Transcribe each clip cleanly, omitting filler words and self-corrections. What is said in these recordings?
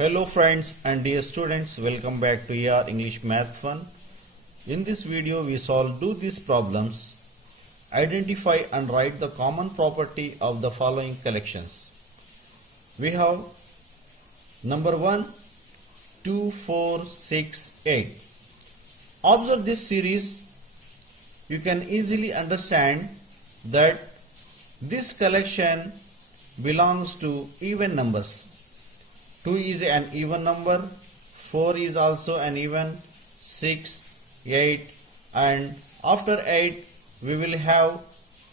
Hello friends and dear students, welcome back to your English Math Fun. In this video we do these problems. Identify and write the common property of the following collections. We have number 1, 2, 4, 6, 8. Observe this series. You can easily understand that this collection belongs to even numbers. 2 is an even number, 4 is also an even, 6, 8, and after 8 we will have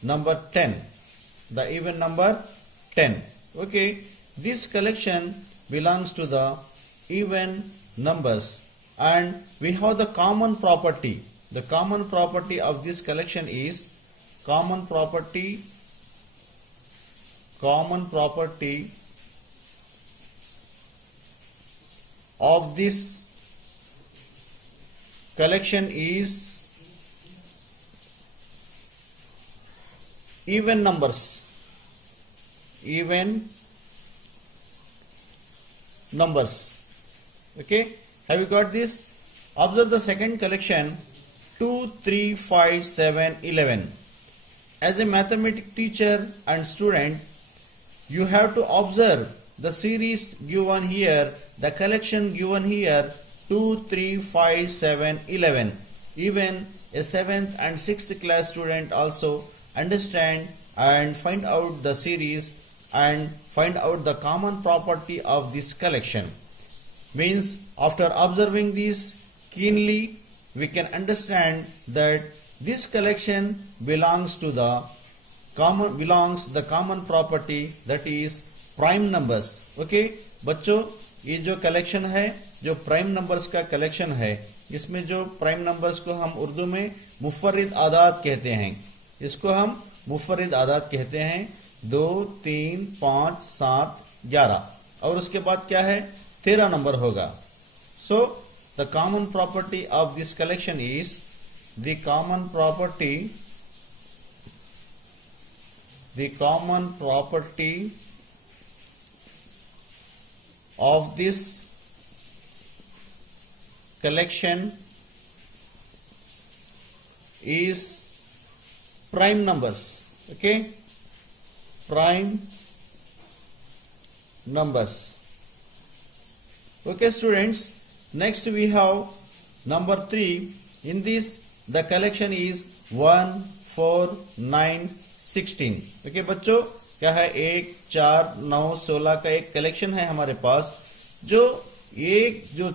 number 10, the even number 10. Okay, this collection belongs to the even numbers and we have the common property. The common property of this collection is common property of this collection is even numbers. Okay, have you got this? Observe the second collection, 2, 3, 5, 7, 11. As a mathematics teacher and student, you have to observe the series given here, the collection given here, 2, 3, 5, 7, 11. Even a 7th and 6th class student also understand and find out the series and find out the common property of this collection. Means after observing this keenly, we can understand that this collection belongs to the common property, that is prime numbers. Okay बच्चों, ये जो collection है, जो prime numbers का collection है, इसमें जो prime numbers को हम उर्दू में मुफर्रिद आदाद कहते हैं, इसको हम मुफर्रिद आदाद कहते हैं. 2, 3, 5, 7, 11 और उसके बाद क्या है, 13 नंबर होगा. So the common property of this collection is the common property of this collection is prime numbers. Okay, prime numbers. Okay students, next we have number 3. In this the collection is 1, 4, 9, 16. Okay बच्चों, क्या है, 1, 4, 9, 16 का एक collection है हमारे पास. जो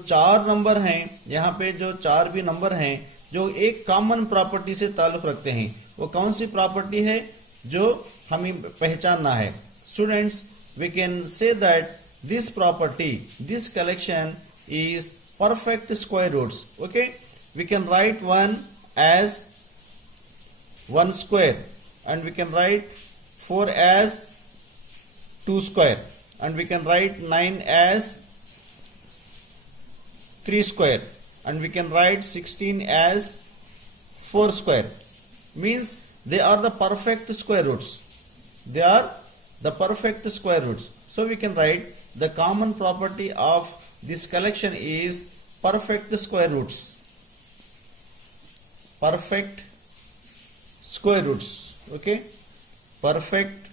4 number हैं, यहाँ पे जो 4 भी नंबर हैं जो एक कॉमन प्रॉपर्टी से ताल्लुक रखते हैं, वो कौन सी प्रॉपर्टी है जो हमें पहचानना है. Students, we can say that this property, this collection is perfect square roots. Okay, we can write 1 as 1 square and we can write 4 as 2 square and we can write 9 as 3 square and we can write 16 as 4 square. Means they are the perfect square roots. They are the perfect square roots. So we can write the common property of this collection is perfect square roots. Perfect square roots. Okay, perfect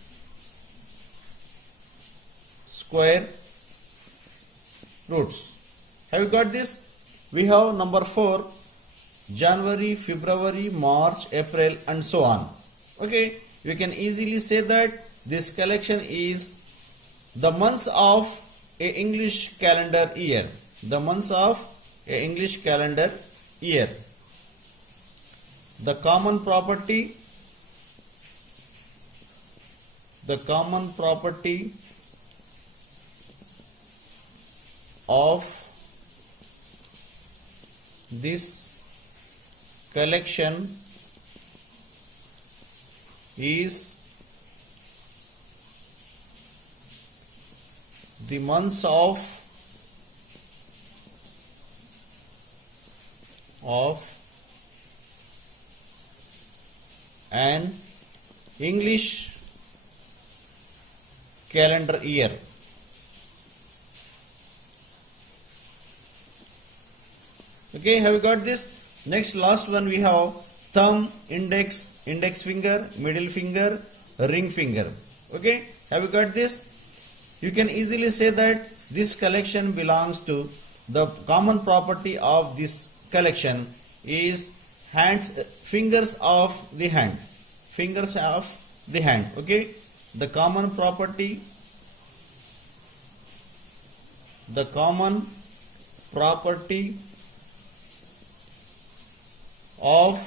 square roots. Have you got this? We have number 4, January, February, March, April and so on. Okay, we can easily say that this collection is the months of a English calendar year. The months of a English calendar year. The common property of this collection is the months of an English calendar year. Okay, have you got this? Next, last one we have thumb, index, index finger, middle finger, ring finger. Okay, have you got this? You can easily say that this collection belongs to the common property of this collection is hands, fingers of the hand, fingers of the hand. Okay, the common property of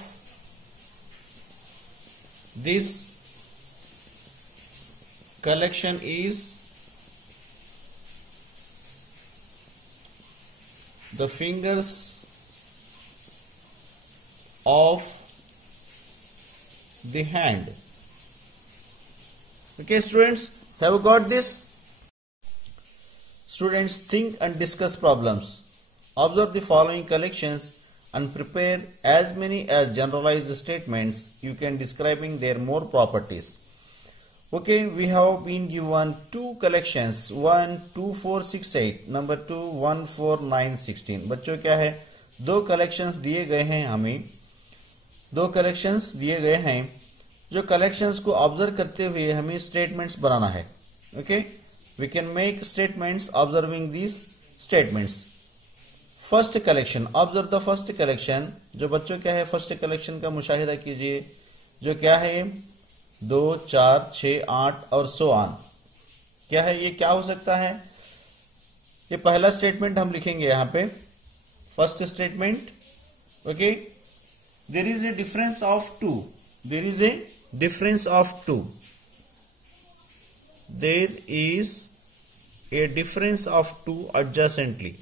this collection is the fingers of the hand. Okay, students, have you got this? Students, think and discuss problems. Observe the following collections and prepare as many as generalized statements you can describing their more properties. Okay, we have been given two collections, 1 2 4 6 8, number 2 1 4 9 16. बच्चों क्या है, दो collections दिए गए हैं, हमें दो collections दिए गए हैं. जो कलेक्शंस को ऑब्जर्व करते हुए हमें स्टेटमेंट्स बनाना है. Okay, we can make statements observing these statements. First collection, observe the first collection. जो बच्चों क्या है, फर्स्ट कलेक्शन का मुशाहिदा कीजिए. जो क्या है, 2 4 6 8 और सो ऑन. क्या है, ये क्या हो सकता है? ये पहला स्टेटमेंट हम लिखेंगे यहां पे, first statement. Okay, there is a difference of 2. There is a difference of 2. There is a difference of 2 adjacently.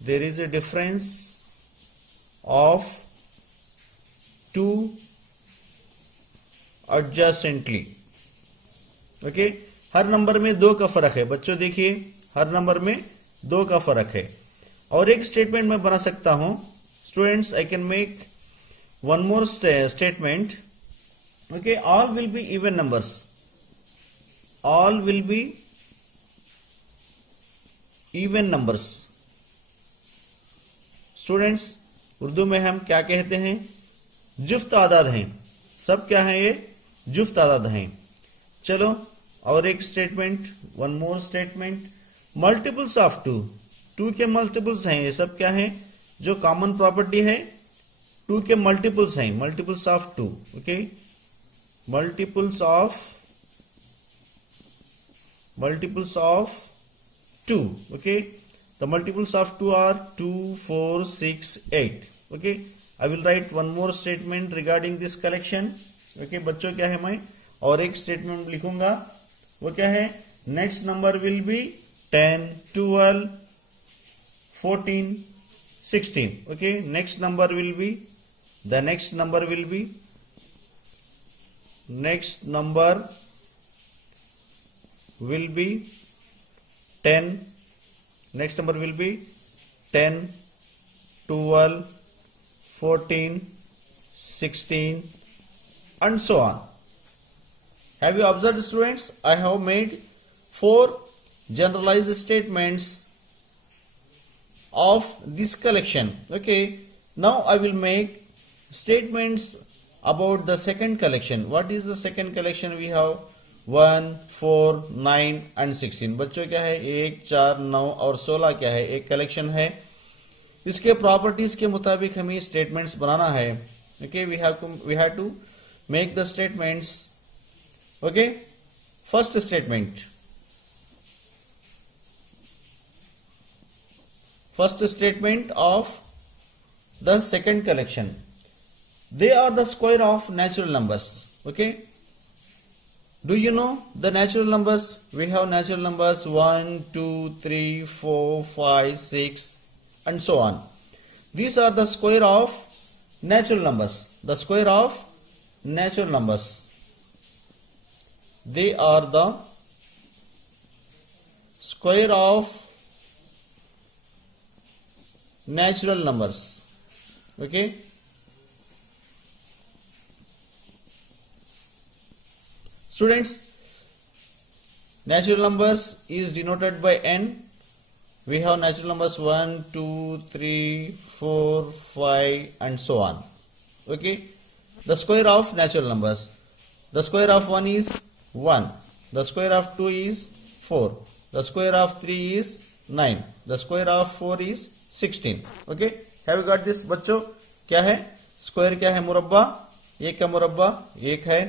There is a difference of 2 adjacently. Okay, हर नंबर में 2 का फर्क है. बच्चों देखिए, हर नंबर में 2 का फर्क है. और एक स्टेटमेंट मैं बना सकता हूं. Students, I can make one more statement. Okay, all will be even numbers. All will be even numbers. Students, Urdu में हम क्या कहते हैं? जुफ्त तादाद हैं. सब क्या है, ये जुफ्त तादाद हैं. चलो, और एक statement, one more statement. Multiples of 2. 2 के मल्टीपल्स हैं. ये सब क्या है, जो कॉमन प्रॉपर्टी है, 2 के मल्टीपल्स हैं. Multiples of 2. Okay, multiples of 2. Okay, the multiples of 2 are 2 4 6 8. okay, I will write one more statement regarding this collection. okay, बच्चों क्या है, मैं और एक स्टेटमेंट लिखूंगा. वो क्या है, next number will be 10 12 14 16. okay, next number will be, the next number will be 10. Next number will be 10, 12, 14, 16 and so on. Have you observed, students? I have made 4 generalized statements of this collection. Okay, now I will make statements about the second collection. What is the second collection? We have 1 4 9 and 16. बच्चों क्या है, 1 4 9 और 16 क्या है, एक collection है. इसके properties के मुताबिक हमें स्टेटमेंट्स बनाना है. Okay, we have to make the statements. Okay, first statement of the second collection. They are the square of natural numbers. Okay, do you know the natural numbers? We have natural numbers 1 2 3 4 5 6 and so on. These are the square of natural numbers. The square of natural numbers. They are the square of natural numbers. Okay, students, natural numbers is denoted by n. we have natural numbers 1, 2, 3, 4, 5 and so on. Okay, the square of natural numbers. The square of 1 is 1, the square of 2 is 4, the square of 3 is 9, the square of 4 is 16. Okay, have you got this बच्चों? क्या है square? क्या है? मुरब्बा. एक का मुरब्बा 1 है,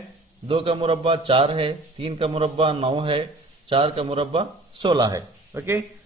2 का मुरब्बा 4 है, 3 का मुरब्बा 9 है, 4 का मुरब्बा 16 है. ओके,